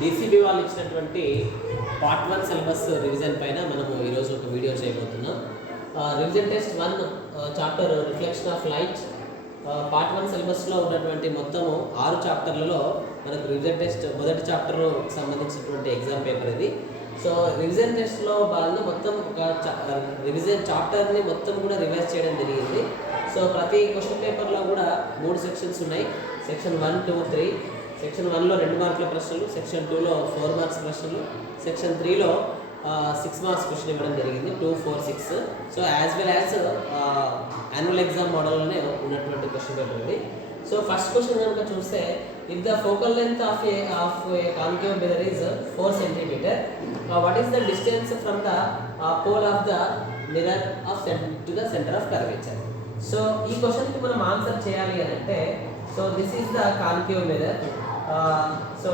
DCB వాళ్ళు ఇచ్చినటువంటి part 1 syllabus revision పైన మనము ఈరోజు ఒక వీడియో చేయబోతున్నాం. Revision test 1 chapter reflection of light part 1 సిలబస్లో ఉన్నటువంటి మొత్తము 6 చాప్టర్లలో మనకు రివిజన్ టెస్ట్ మొదటి చాప్టర్ సంబంధించినటువంటి ఎగ్జామ్ పేపర్ ఇది. సో రివిజన్ టెస్ట్లో భాగంగా మొత్తం ఒక రివిజన్ చాప్టర్ని మొత్తం కూడా రివైజ్ చేయడం జరిగింది. సో ప్రతి క్వశ్చన్ పేపర్లో కూడా 3 సెక్షన్స్ ఉన్నాయి. సెక్షన్ 1, 2, 3. సెక్షన్ 1లో 2 మార్కుల ప్రశ్నలు, సెక్షన్ 2లో 4 మార్క్స్ ప్రశ్నలు, సెక్షన్ 3లో 6 మార్క్స్ క్వశ్చన్ ఇవ్వడం జరిగింది. 2, 4, 6. So as well as annual exam మోడల్లోనే ఉన్నటువంటి క్వశ్చన్ పేపర్ ఇది. సో ఫస్ట్ క్వశ్చన్ కనుక చూస్తే, if the focal length of a concave mirror is 4 centimetre, what is the distance from the pole of the mirror to the centre of curvature? So ఈ క్వశ్చన్కి మనం answer చేయాలి అని అంటే, so this is the concave mirror. So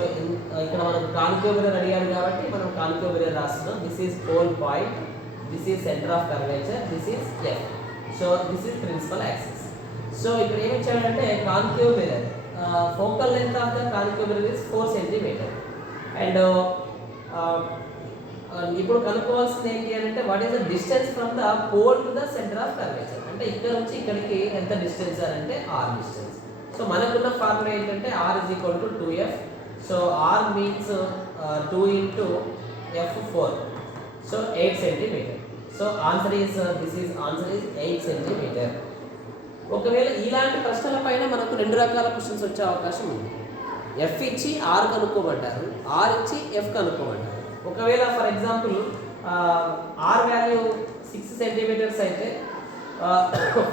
ఇక్కడ మనం concave mirror అడిగారు కాబట్టి మనం కాన్కేవ్ మిర్రర్ రాస్తున్నాం. This is pole point, this is centre of curvature, this is F. So this is principal axis. So ఇక్కడ ఏమి ఇచ్చాడంటే concave mirror focal length of the concave mirror is 4 centimetre. And ఇప్పుడు కనుక్కోవాల్సింది ఏంటి అని అంటే, what is the distance from the pole to the centre of curvature? అంటే ఇక్కడ నుంచి ఇక్కడికి ఎంత డిస్టెన్స్ అని అంటే r డిస్టెన్స్. సో మనకున్న ఫార్ములా ఏంటంటే r is equal to 2f. So r means 2 into f 4. So 8 centimeter. So answer is answer is 8 centimeter. ఒకవేళ ఇలాంటి ప్రశ్నల పైన మనకు 2 రకాల క్వశ్చన్స్ వచ్చే అవకాశం ఉంది. f ఇచ్చి r కనుక్కోమంటారు, r ఇచ్చి f కనుక్కోమంటారు. ఒకవేళ for example r value 6 centimeters అయితే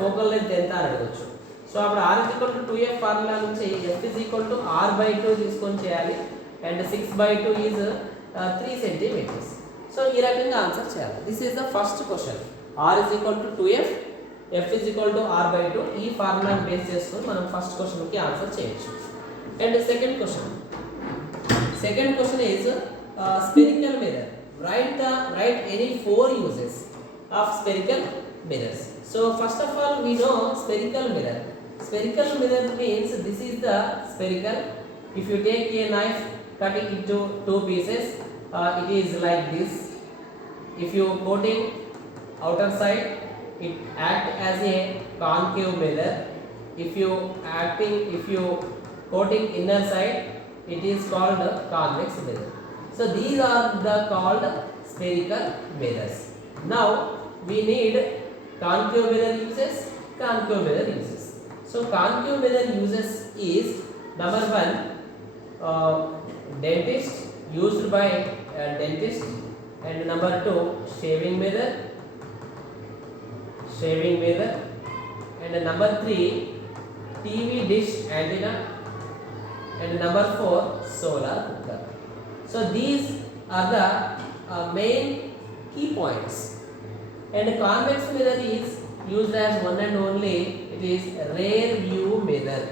ఫోకల్ లెంత్ ఎంత అని అడగచ్చు. సో అప్పుడు r is equal to 2f formula నుంచి f is equal to r/2 తీసుకొని చేయాలి. And 6/2 is 3 centimetres. సో ఈ రకంగా ఆన్సర్ చేయాలి. This is the first question. r is equal to 2f, f is equal to r/2. ఈ ఫార్ములాని base చేసుకొని మనం first క్వశ్చన్కి ఆన్సర్ చేయొచ్చు. And second question is spherical mirror. Write any 4 uses of spherical mirrors. So first of all we know spherical mirror. Spherical mirror means this is the spherical. If you take a knife, cut it into 2 pieces, it is like this. If you coating outer side, it act as a concave mirror. If you coating inner side, it is called convex mirror. So these are the called spherical mirrors. Now we need concave mirror uses. So concave mirror uses is number 1, dentist, used by dentist. And number 2, shaving mirror. And number 3, TV dish antenna. And number 4, solar cooker. So these are the main key points. And convex mirror is used as one and only, it is rear view mirror.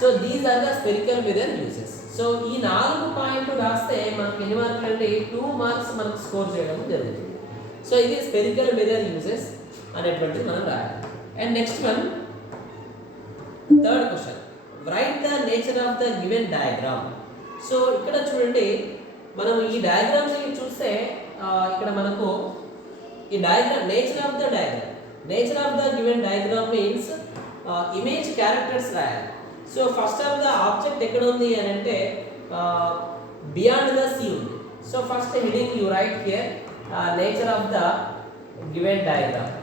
So these are the spherical mirror uses. So ఈ 4 పాయింట్లు రాస్తే మనకి ఎన్ని మార్కులు అంటే 2 marks మనకు score చేయడం జరుగుతుంది. సో ఇది స్పెరికల్ మిర్రర్ యూజెస్ అనేటువంటిది మనం రాయాలి. And next one, third question, write the nature of the given diagram. So ఇక్కడ చూడండి, మనం ఈ డయాగ్రామ్ని చూస్తే ఇక్కడ మనకు ఈ diagram nature of the given diagram means image characters రాయాలి. So first of the object ఎక్కడ ఉంది అని అంటే బియాండ్ ద సీ ఉంది. So first heading you write here nature of the given diagram.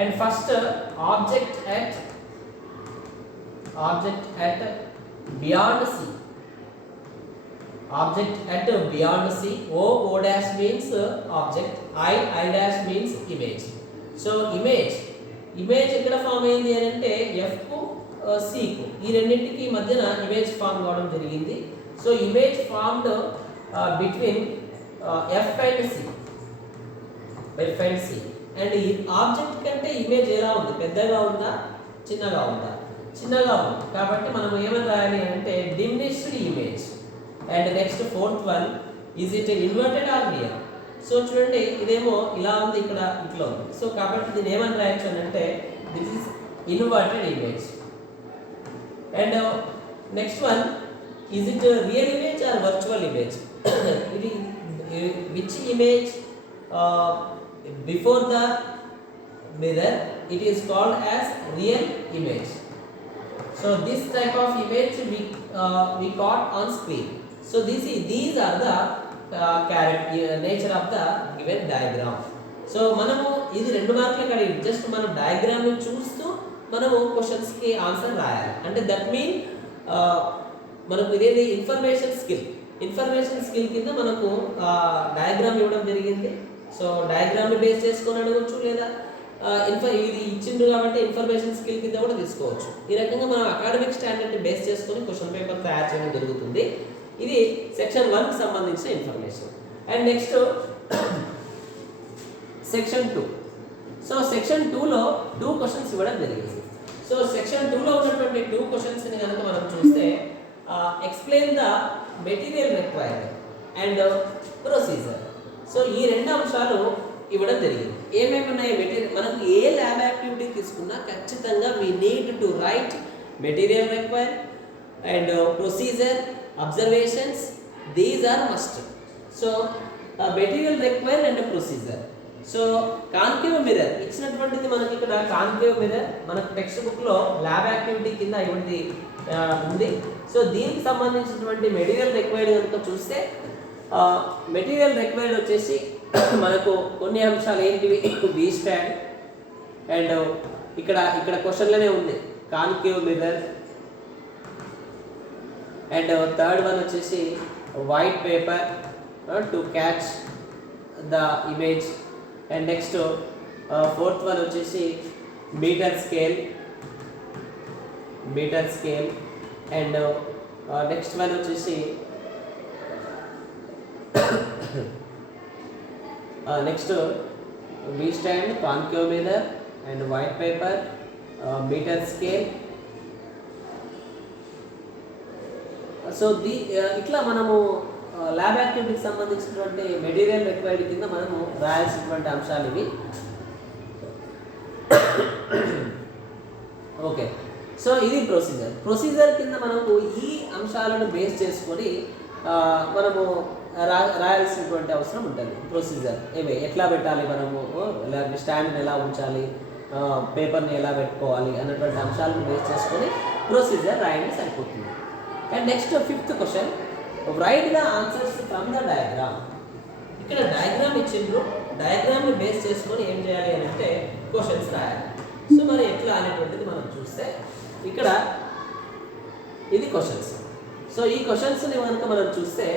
And first object at beyond sea. O dash means object, I dash means image. So image ఎక్కడ form అయింది అని అంటే f కు c కు, ఈ రెండింటికి మధ్యన ఇమేజ్ ఫామ్ కావడం జరిగింది. So image formed between f and c. And ఈ ఆబ్జెక్ట్ కంటే ఇమేజ్ ఎలా ఉంది, పెద్దగా ఉందా చిన్నగా ఉందా? చిన్నగా ఉంది. కాబట్టి మనం ఏమని రాయాలి అంటే diminished image. And next fourth one, is it inverted or real? So చూడండి, ఇదేమో ఇలా ఉంది, ఇక్కడ ఇట్లా ఉంది. సో కాబట్టి దీన్ని ఏమని రాయొచ్చు అని అంటే this is inverted image. And next one, is it a real image or virtual image? Which image before the mirror, it is called as real image. So this type of image we caught on screen. So these are the nature of the given diagram. So మనము ఇది 2 మార్కులే కాదు, just మనం diagram ని చూస్తూ మనము questions కి answer రాయాలి. అంటే దట్ మీన్ మనకు ఇదేది ఇన్ఫర్మేషన్ స్కిల్ కింద మనకు డయాగ్రామ్ ఇవ్వడం జరిగింది. సో డయాగ్రామ్ ని బేస్ చేసుకొని అడగొచ్చు, లేదా ఇది ఇచ్చిండ్రు కాబట్టి ఇన్ఫర్మేషన్ స్కిల్ కింద కూడా తీసుకోవచ్చు. ఈ రకంగా మనం అకాడమిక్ స్టాండర్డ్ ని బేస్ చేసుకొని క్వశ్చన్ పేపర్ తయారు చేయడం జరుగుతుంది. ఇది సెక్షన్ 1 కి సంబంధించిన information. And next section 2. So section 2లో 2 క్వశ్చన్స్ ఇవ్వడం జరిగింది. సో సెక్షన్ 2లో ఉన్నటువంటి 2 క్వశ్చన్స్ ని కనుక మనం చూస్తే explain the material required and procedure. So ఈ 2 అంశాలు ఇవ్వడం జరిగింది. ఏమేమి ఉన్నాయి మెటీరియల్, మనకు ఏ ల్యాబ్ యాక్టివిటీ తీసుకున్నా ఖచ్చితంగా we need to write material required and procedure, observations, these are must. So material required and procedure. So concave mirror ఇచ్చినటువంటిది మనకి ఇక్కడ కాన్కేవ్ మిర్రర్ మనకు టెక్స్ట్ బుక్లో ల్యాబ్ యాక్టివిటీ కింద ఇవ్వండి ఉంది. సో దీనికి సంబంధించినటువంటి మెటీరియల్ రిక్వైర్డ్ కనుక చూస్తే మెటీరియల్ రిక్వైర్డ్ వచ్చేసి మనకు కొన్ని అంశాలు ఏంటివి, బీ స్టాండ్ అండ్ ఇక్కడ క్వశ్చన్లోనే ఉంది concave mirror. And third one వచ్చేసి white paper to catch the image. And next fourth one వచ్చేసి metre scale. And next one వచ్చేసి next V stand, concave mirror and white paper, metre scale. So ఇట్లా మనము lab యాక్టివిటీకి సంబంధించినటువంటి material required కింద మనము రాయాల్సినటువంటి అంశాలు ఇవి. ఓకే, సో ఇది ప్రొసీజర్ కింద మనకు ఈ అంశాలను బేస్ చేసుకొని మనము రాయాల్సినటువంటి అవసరం ఉంటుంది. ప్రొసీజర్ ఏవే, ఎట్లా పెట్టాలి మనము, స్టాండ్ని ఎలా ఉంచాలి, పేపర్ని ఎలా పెట్టుకోవాలి అన్నటువంటి అంశాలను బేస్ చేసుకొని ప్రొసీజర్ రాయండి సరిపోతుంది. And next 5th question, write the answers from the diagram. ఇక్కడ డయాగ్రామ్ ఇచ్చిండ్రు, డయాగ్రామ్ని బేస్ చేసుకొని ఏం చేయాలి అని అంటే క్వశ్చన్స్ రాయాలి. సో మరి ఎట్లా అనేటువంటిది మనం చూస్తే ఇక్కడ ఇది క్వశ్చన్స్. సో ఈ క్వశ్చన్స్ని కనుక మనం చూస్తే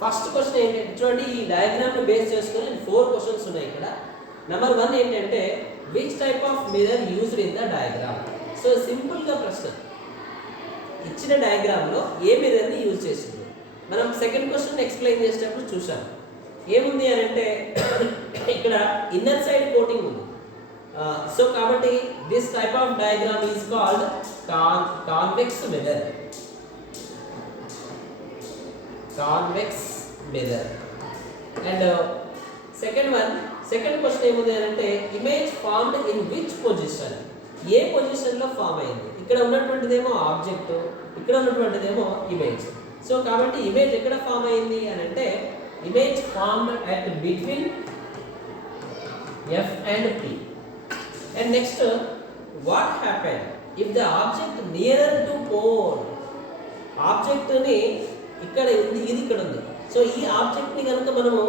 ఫస్ట్ క్వశ్చన్ ఏంటంటే చూడండి, ఈ డయాగ్రామ్ని బేస్ చేసుకొని 4 క్వశ్చన్స్ ఉన్నాయి ఇక్కడ. నెంబర్ 1 ఏంటంటే which type of mirror used in the diagram. So సింపుల్గా ప్రశ్న, ఇచ్చిన డయాగ్రామ్లో ఏ మిర్రర్ని యూజ్ చేసిండ్రు. మనం సెకండ్ క్వశ్చన్ ఎక్స్ప్లెయిన్ చేసేటప్పుడు చూసాం ఏముంది అని అంటే ఇక్కడ ఇన్నర్ సైడ్ కోటింగ్ ఉంది. సో కాబట్టి this type of diagram is called convex mirror. And second question ఏముంది అని అంటే image formed in which position. ఏ పొజిషన్లో ఫామ్ అయింది. ఇక్కడ ఉన్నటువంటిదేమో ఆబ్జెక్ట్, ఇక్కడ ఉన్నటువంటిదేమో ఇమేజ్. సో కాబట్టి ఇమేజ్ ఎక్కడ ఫామ్ అయింది అని అంటే image formed at between F and P. And next what happen if the object nearer to pole. ఆబ్జెక్ట్ని ఇక్కడ ఉంది, ఇది ఇక్కడ ఉంది. సో ఈ ఆబ్జెక్ట్ని కనుక మనము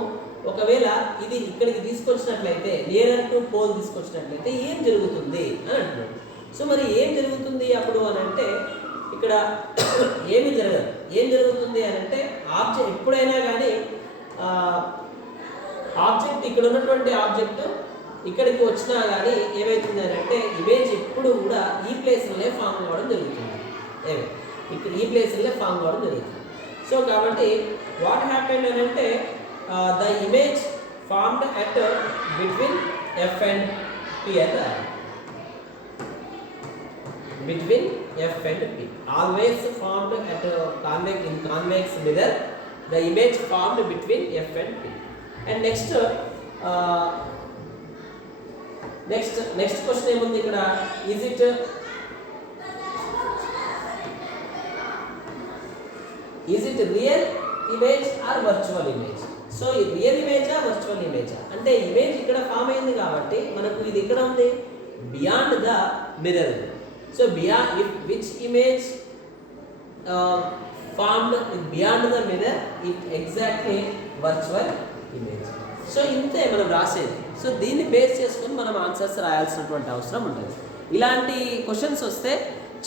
ఒకవేళ ఇది ఇక్కడికి తీసుకొచ్చినట్లయితే, నియరర్ టు పోల్ తీసుకొచ్చినట్లయితే ఏం జరుగుతుంది అని అంటున్నాడు. సో మరి ఏం జరుగుతుంది అప్పుడు అని అంటే ఇక్కడ ఏమి జరగదు. ఏం జరుగుతుంది అని అంటే ఆబ్జెక్ట్ ఎప్పుడైనా కానీ ఆబ్జెక్ట్ ఇక్కడ ఉన్నటువంటి ఆబ్జెక్ట్ ఇక్కడికి వచ్చినా కానీ ఏమవుతుంది అని అంటే ఇమేజ్ ఎప్పుడు కూడా ఈ ప్లేస్లోనే ఫామ్ కావడం జరుగుతుంది. ఇక్కడ ఈ ప్లేస్లోనే ఫామ్ కావడం జరుగుతుంది. సో కాబట్టి వాట్ హ్యాపెండ్ అని అంటే the image formed at between F and P అని between F and P, always formed at in convex mirror, the image formed between F and P. And next question ఏముంది ఇక్కడ, is it is it real image are virtual image. So ఈ real ఇమేజా virtual ఇమేజా అంటే image ఇక్కడ form అయింది కాబట్టి మనకు ఇది ఇక్కడ ఉంది beyond the mirror. So beyond which image formed beyond the mirror it exactly virtual image. So ఇంతే మనం రాసేది. సో దీన్ని బేస్ చేసుకొని మనం ఆన్సర్స్ రాయాల్సినటువంటి అవసరం ఉంటుంది. ఇలాంటి క్వశ్చన్స్ వస్తే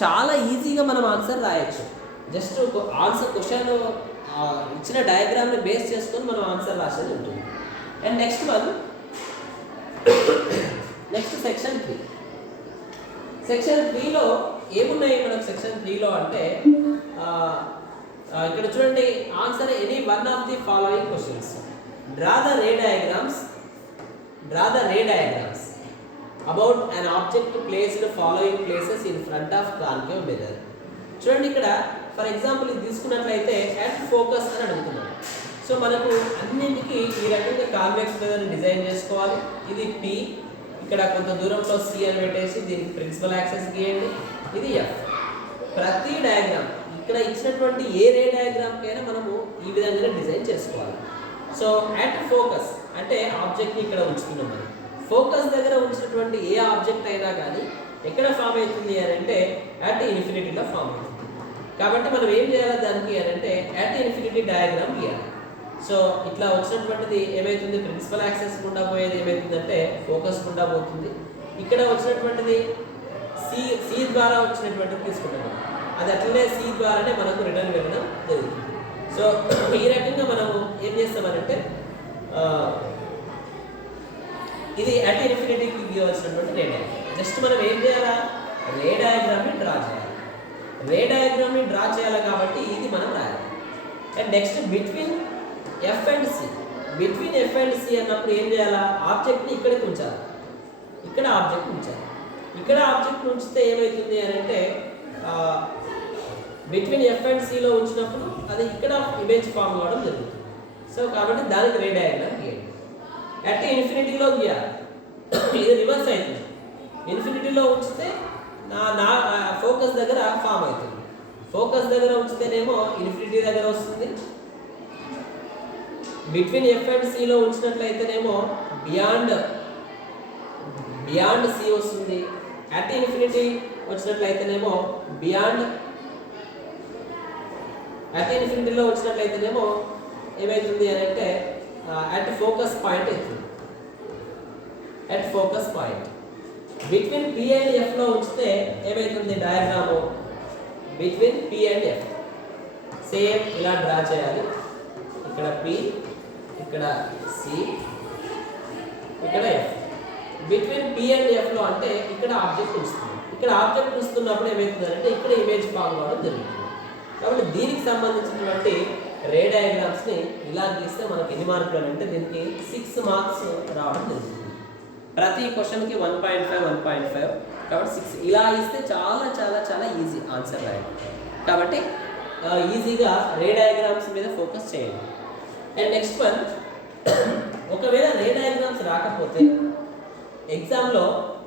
చాలా ఈజీగా మనం ఆన్సర్ రాయొచ్చు. జస్ట్ ఆన్సర్ క్వశ్చన్ ఇచ్చిన డయాగ్రామ్ని బేస్ చేసుకొని మనం ఆన్సర్ రాసేది ఉంటుంది. And next section 3. సెక్షన్ 3లో ఏమున్నాయి మనకు సెక్షన్ 3లో అంటే ఇక్కడ చూడండి answer any one of the following questions. Draw the ray diagrams about an object placed following places in front of concave mirror. చూడండి ఇక్కడ ఫర్ ఎగ్జాంపుల్ ఇది తీసుకున్నట్లయితే అట్ ఫోకస్ అని అడుగుతున్నాను. సో మనకు అన్నింటికి ఈ రకంగా కాన్వెక్స్ మిర్రర్ డిజైన్ చేసుకోవాలి. ఇది P, ఇక్కడ కొంత దూరంలో C అని పెట్టేసి దీనికి ప్రిన్సిపల్ యాక్సెస్ గీయండి. ఇది F. ప్రతి డయాగ్రామ్ ఇక్కడ ఇచ్చినటువంటి ఏ రే డయాగ్రామ్కైనా మనము ఈ విధంగా డిజైన్ చేసుకోవాలి. సో అట్ ఫోకస్ అంటే ఆబ్జెక్ట్ని ఇక్కడ ఉంచుతున్నాం. మనం ఫోకస్ దగ్గర ఉంచినటువంటి ఏ ఆబ్జెక్ట్ అయినా కానీ ఎక్కడ ఫామ్ అవుతుంది అని అంటే అట్ ఇన్ఫినిటీలో ఫామ్ అవుతుంది. కాబట్టి మనం ఏం చేయాలి దానికి అని అంటే అట్ ఇన్ఫినిటీ డయాగ్రామ్ గీయాలి. సో ఇట్లా వచ్చినటువంటిది ఏమవుతుంది ప్రిన్సిపల్ యాక్సెస్ గుండా పోయేది ఏమవుతుందంటే ఫోకస్ గుండా పోతుంది. ఇక్కడ వచ్చినటువంటిది సి ద్వారా వచ్చినటువంటిది తీసుకుంటాం. అది అట్లనే సి ద్వారానే మనకు రిటర్న్ వెళ్ళడం జరుగుతుంది. సో ఈ రకంగా మనం ఏం చేస్తామనంటే ఇది అట్ ఇన్ఫినిటీకి గీయవలసినటువంటి రే డయాగ్రామ్. జస్ట్ మనం ఏం చేయాలా రే డయాగ్రామ్ని డ్రా చేయాలి. రే డయాగ్రామ్ని డ్రా చేయాలి కాబట్టి ఇది మనం రాయాలి. And next between F and C అన్నప్పుడు ఏం చేయాలా ఆబ్జెక్ట్ని ఇక్కడికి ఉంచాలి. ఇక్కడ ఆబ్జెక్ట్ ఉంచాలి. ఇక్కడ ఆబ్జెక్ట్ ఉంచితే ఏమవుతుంది అని అంటే బిట్వీన్ ఎఫ్ అండ్ సిలో ఉంచినప్పుడు అది ఇక్కడ ఇమేజ్ ఫామ్ అవ్వడం జరుగుతుంది. సో కాబట్టి దానికి రే డయాగ్రామ్ గీయండి. అట్ ఇన్ఫినిటీలో గీయాలి. ఇది రివర్స్ అవుతుంది. ఇన్ఫినిటీలో ఉంచితే నా ఫోకస్ దగ్గర ఫామ్ అవుతుంది. ఫోకస్ దగ్గర ఉంచితేనేమో ఇన్ఫినిటీ దగ్గర వస్తుంది. బిట్వీన్ ఎఫ్ అండ్ సిలో ఉంచినట్లయితేనేమో బియాండ్ సి వస్తుంది. అట్ ఇన్ఫినిటీ వచ్చినట్లయితేనేమో అట్ ఇన్ఫినిటీలో వచ్చినట్లయితేనేమో ఏమవుతుంది అని అంటే అట్ ఫోకస్ పాయింట్ అవుతుంది. At focus point between P and Fలో ఉంచితే ఏమవుతుంది diagram between P and F same ఇలా డ్రా చేయాలి. ఇక్కడ P, ఇక్కడ C, ఇక్కడ F. బిట్వీన్ P అండ్ Fలో అంటే ఇక్కడ ఆబ్జెక్ట్ ఉంచుతుంది. ఇక్కడ ఆబ్జెక్ట్ ఉంచుతున్నప్పుడు ఏమవుతుంది అంటే ఇక్కడ ఇమేజ్ ఫామ్ అవ్వడం జరుగుతుంది. కాబట్టి దీనికి సంబంధించినటువంటి రే డయాగ్రామ్స్ని ఇలా గీస్తే మనకి ఎన్ని మార్కులు అంటే దీనికి 6 మార్క్స్ రావడం జరుగుతుంది. ప్రతి క్వశ్చన్కి 1.5 కాబట్టి 6 ఇలా ఇస్తే చాలా చాలా చాలా ఈజీ ఆన్సర్ రాయడం. కాబట్టి ఈజీగా రే డయాగ్రామ్స్ మీద ఫోకస్ చేయండి. అండ్ నెక్స్ట్ వన్ ఒకవేళ రే డయాగ్రామ్స్ రాకపోతే ఎగ్జామ్లో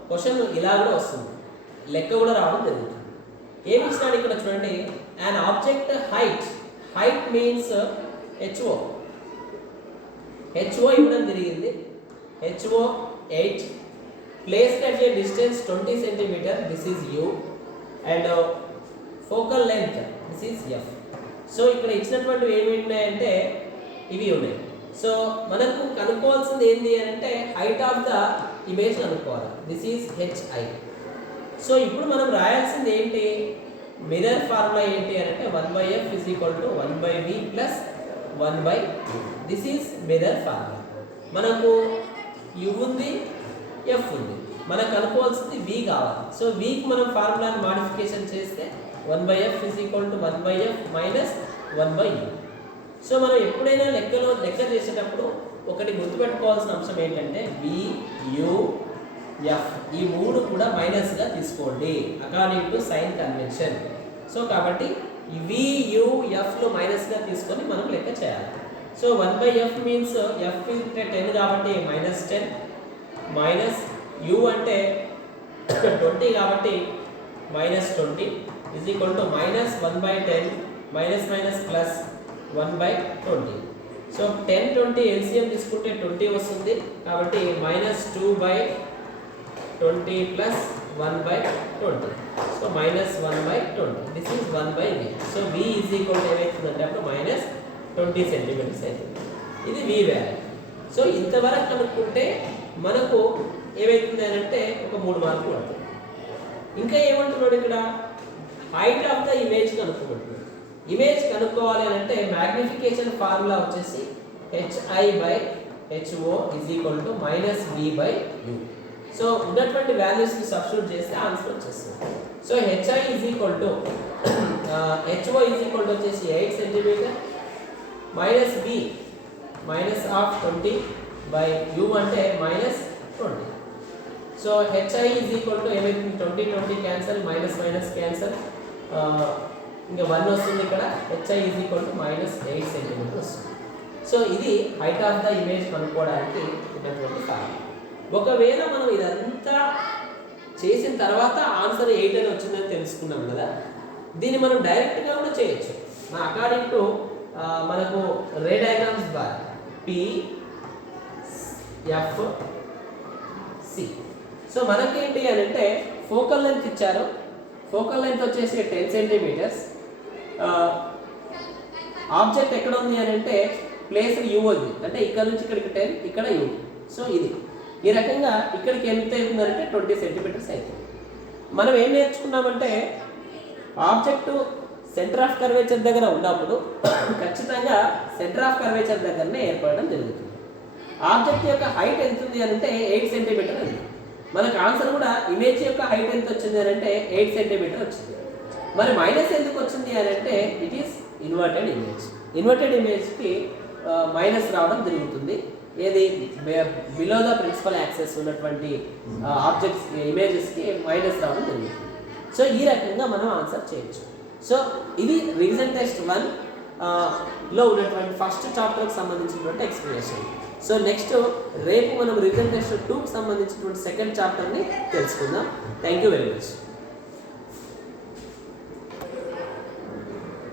క్వశ్చన్ ఇలా కూడా వస్తుంది, లెక్క కూడా రావడం జరుగుతుంది. ఏమి ఇచ్చినాడు ఇక్కడ చూడండి an object height means HO ఇవ్వడం జరిగింది. HO 8 placed at a distance 20 cm, this is U, and focal length this is F. So ఇక్కడ ఇచ్చినటువంటివి ఏమి ఉన్నాయంటే ఇవి ఉన్నాయి. సో మనకు కనుక్కోవాల్సింది ఏంటి అని అంటే హైట్ ఆఫ్ ద ఇమేజ్ కనుక్కోవాలి. This is HI. సో ఇప్పుడు మనం రాయాల్సింది ఏంటి మిర్రర్ ఫార్ములా ఏంటి అని అంటే 1/f = 1/v + 1/u. This is mirror formula. మనకు u ఉంది, f ఉంది, మనకు అనుకోవాల్సింది v కావాలి. సో vకి మనం ఫార్ములాని మాడిఫికేషన్ చేస్తే 1/f = 1/f - 1/u. సో మనం ఎప్పుడైనా లెక్క చేసేటప్పుడు ఒకటి గుర్తుపెట్టుకోవాల్సిన అంశం ఏంటంటే v, u, f ఈ మూడు కూడా మైనస్గా తీసుకోండి according to sign convention. So కాబట్టి ఈ v, u, fలు మైనస్గా తీసుకొని మనం లెక్క చేయాలి. సో 1/f మీన్స్ f అంటే 10 కాబట్టి -10 మైనస్ u అంటే 20 కాబట్టి -20 = -1/10 minus minus plus 1/20. So 10 20 LCM తీసుకుంటే 20 వస్తుంది కాబట్టి -2/20 plus 1/20. So -1/20. This is 1/v. So v is equal to ఏమవుతుందంటే అప్పుడు -20 సెంటీమీటర్స్ అవుతుంది. ఇది v వాల్యూ. సో ఇంతవరకు కనుక్కుంటే మనకు ఏమవుతుంది అంటే ఒక 3 మార్కులు పడుతుంది. ఇంకా ఏమంటున్నాడు ఇక్కడ హైట్ ఆఫ్ ద ఇమేజ్ కనుక్కోమంటున్నాడు. ఇమేజ్ కనుక్కోవాలి అని అంటే మ్యాగ్నిఫికేషన్ ఫార్ములా వచ్చేసి HI/HO is equal to -v/u. So ఉన్నటువంటి వాల్యూస్ ని సబ్స్టిట్యూట్ చేస్తే ఆన్సర్ వచ్చేస్తుంది. So HI is equal to HO is equal to వచ్చేసి 8 సెంటీమీటర్ మైనస్ v -20/u అంటే -20. So HI is equal to ఏమైతుంది 20 20 క్యాన్సల్ మైనస్ మైనస్ క్యాన్సల్ ఇంకా 1 వస్తుంది ఇక్కడ. HI is equal to -8 centimetre వస్తుంది. సో ఇది హైట్ ఆఫ్ ద ఇమేజ్ కనుక్కోవడానికి ఉన్నటువంటి ఫార్ములా. ఒకవేళ మనం ఇదంతా చేసిన తర్వాత ఆన్సర్ 8 అని వచ్చిందని తెలుసుకున్నాం కదా, దీన్ని మనం డైరెక్ట్గా కూడా చేయొచ్చు. నా అకార్డింగ్ టు మనకు రే డయాగ్రామ్స్ ద్వారా PFC. సో మనకేంటి అని అంటే ఫోకల్ లెంత్ ఇచ్చారు. ఫోకల్ లెంత్ వచ్చేసి 10 సెంటీమీటర్స్. ఆబ్జెక్ట్ ఎక్కడ ఉంది అని అంటే ప్లేస్ u ఉంది, అంటే ఇక్కడ నుంచి ఇక్కడికి 10, ఇక్కడ u. సో ఇది ఈ రకంగా ఇక్కడికి ఎంత అవుతుందంటే 20 సెంటీమీటర్స్ అవుతుంది. మనం ఏం నేర్చుకున్నామంటే ఆబ్జెక్టు సెంటర్ ఆఫ్ కర్వేచర్ దగ్గర ఉన్నప్పుడు ఖచ్చితంగా సెంటర్ ఆఫ్ కర్వేచర్ దగ్గరనే ఏర్పడడం జరుగుతుంది. ఆబ్జెక్ట్ యొక్క హైట్ ఎంత ఉంది అని అంటే 8 సెంటీమీటర్ ఉంది. మనకు ఆన్సర్ కూడా ఇమేజ్ యొక్క హైట్ ఎంత వచ్చింది అని అంటే 8 సెంటీమీటర్ వచ్చింది. మరి మైనస్ ఎందుకు వచ్చింది అని అంటే it is inverted image. Inverted ఇమేజ్కి మైనస్ రావడం జరుగుతుంది. ఏది బిలో ద ప్రిన్సిపల్ యాక్సెస్ ఉన్నటువంటి ఆబ్జెక్ట్స్ ఇమేజెస్కి మైనస్ రావడం జరుగుతుంది. సో ఈ రకంగా మనం ఆన్సర్ చేయొచ్చు. సో ఇది రివిజన్ టెస్ట్ 1 లో ఉన్నటువంటి ఫస్ట్ చాప్టర్కి సంబంధించినటువంటి ఎక్స్ప్లెనేషన్. సో నెక్స్ట్ రేపు మనం రివిజన్ టెస్ట్ 2కి సంబంధించినటువంటి సెకండ్ చాప్టర్ని తెలుసుకుందాం. Thank you very much.